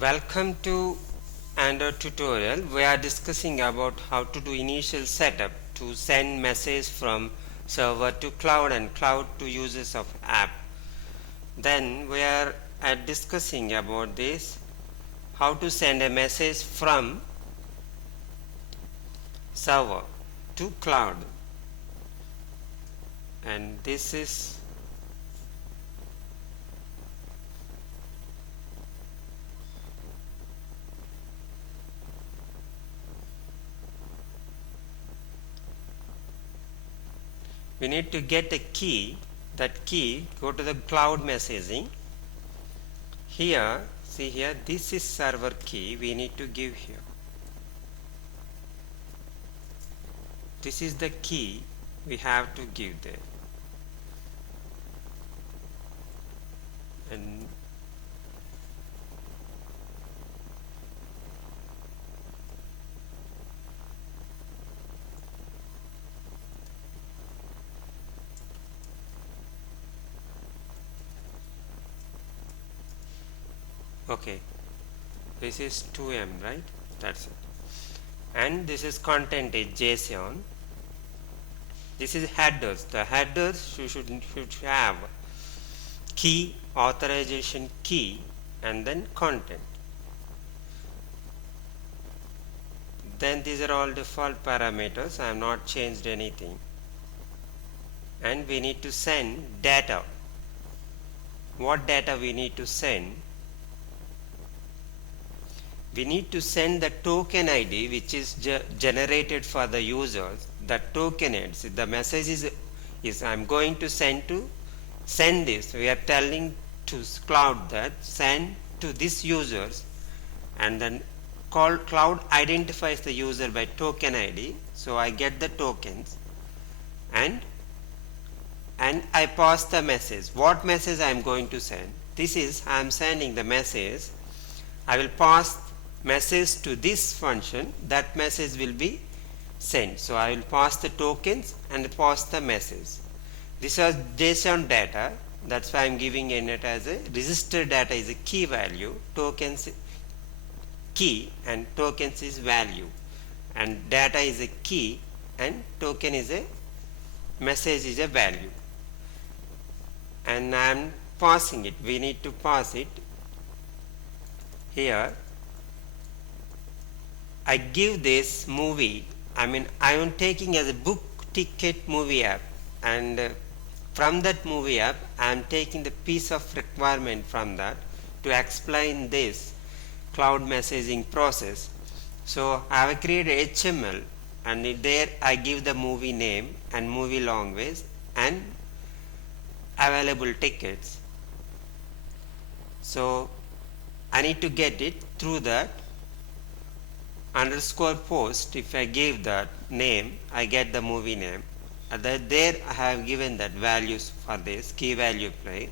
Welcome to Android tutorial. We are discussing about how to do initial setup to send message from server to cloud and cloud to users of app. Then we are discussing about this how to send a message from server to cloud, and this is we need to get a key. That key, go to the cloud messaging. Here, see here, this is server key we need to give here. This is the key we have to give there. And okay, this is 2M, right? That's it. And this is content is JSON. This is headers. The headers you should have key, authorization key, and then content. Then these are all default parameters. I have not changed anything. And we need to send data. What data we need to send? We need to send the token ID which is generated for the users. The token ID, the message is I'm going to send this. We are telling to cloud that send to this users, and then cloud identifies the user by token ID. So I get the tokens and I pass the message. What message I am going to send? This is I am sending the message. I will pass message to this function. That message will be sent. So I will pass the tokens and pass the message. This is JSON data. That's why I am giving it as a register data is a key value, tokens key, and tokens is value, and data is a key and token is a message is a value. And I am passing it. We need to pass it here. I give this movie, I am taking as a book ticket movie app, and from that movie app I am taking the piece of requirement from that to explain this cloud messaging process. So I have created HTML, and there I give the movie name and movie language and available tickets. So I need to get it through that underscore post. If I give that name, I get the movie name. There I have given that values for this key value play.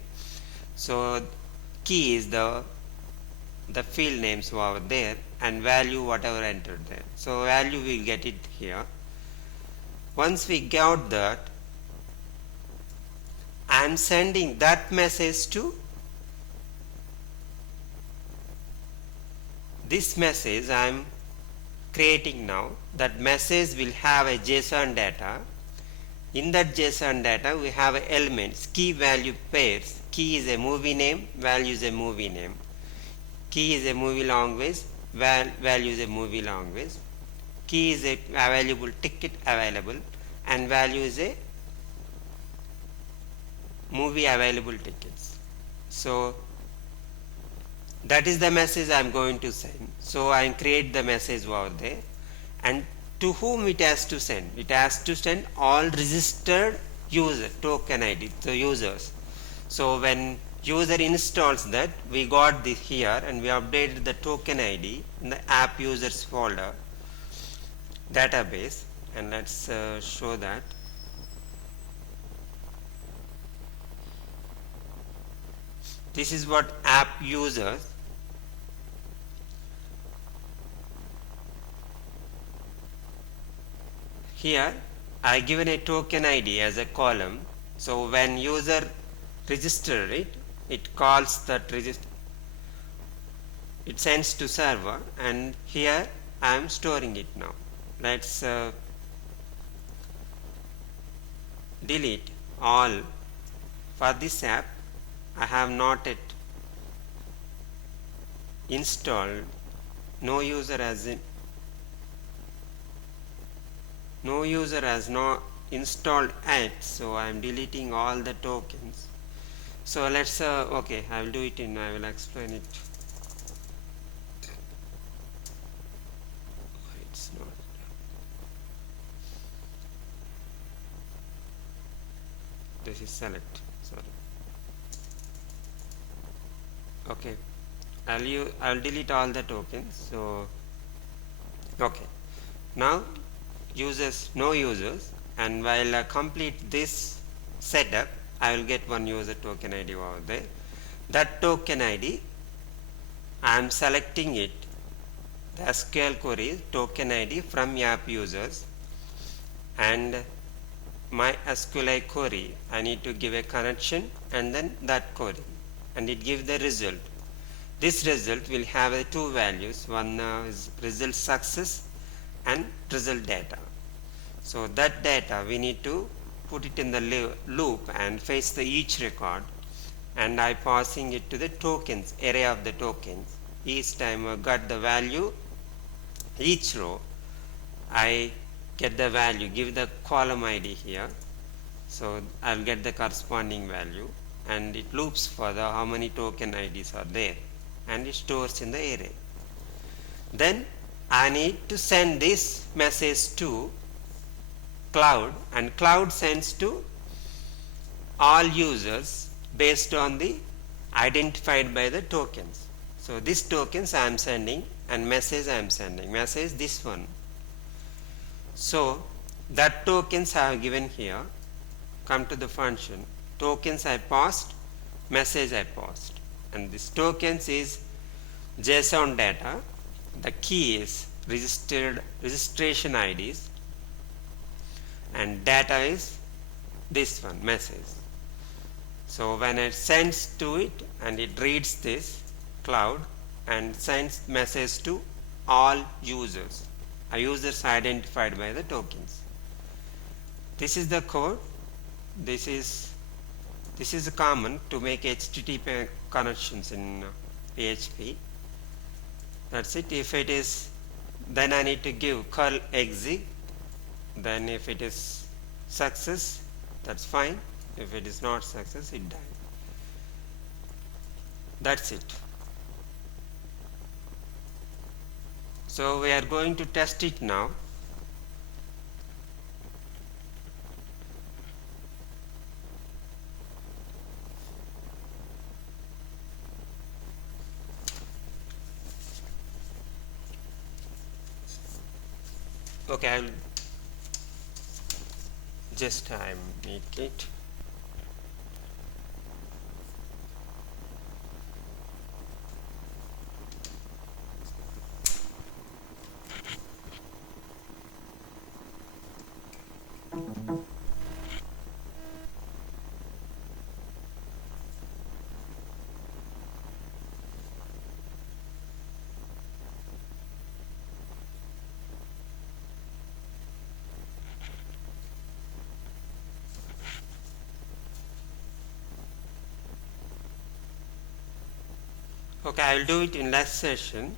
So key is the field names over there, and value whatever entered there. So value we will get it here. Once we got that, I am sending that message to this message. I am creating now. That message will have a JSON data. In that JSON data we have elements, key value pairs. Key is a movie name, value is a movie name. Key is a movie language, value is a movie language. Key is a available ticket available, and value is a movie available tickets. So that is the message I am going to send. So I create the message over there, and to whom it has to send? It has to send all registered user token ID, the users. So when user installs that, we got this here, and we updated the token ID in the app users folder database, and let's show that. This is what app users. Here I given a token ID as a column. So when user register it, it calls that register it sends to server, and here I am storing it now. Let's delete all. For this app I have not yet installed, no user has not installed it, so I am deleting all the tokens. So let's okay, I will do it I will explain it. It's not. This is select. Sorry. Okay. I'll delete all the tokens. So okay. Now no users, and while I complete this setup, I will get one user token ID over there. That token ID, I am selecting it. The SQL query is token ID from app users, and my SQLi query, I need to give a connection and then that query, and it gives the result. This result will have two values. One is result success and result data. So that data we need to put it in the loop and fetch each record, and I passing it to the tokens, array of the tokens. Each time I got the value, each row I get the value, give the column ID here, so I'll get the corresponding value, and it loops for the how many token IDs are there, and it stores in the array. Then I need to send this message to cloud, and cloud sends to all users based on the identified by the tokens. So these tokens I am sending, and message I am sending, message this one. So that tokens I have given here. Come to the function, tokens I passed, message I passed, and this tokens is JSON data. The key is registration IDs, and data is this one, message. So when it sends to it, and it reads this cloud and sends message to all users, users identified by the tokens. This is the code. This is common to make HTTP connections in PHP. That's it. If it is, then I need to give curl exit. Then if it is success, that's fine. If it is not success, it dies. That's it. So we are going to test it now. Okay, I'll just make it. Okay, I will do it in last session.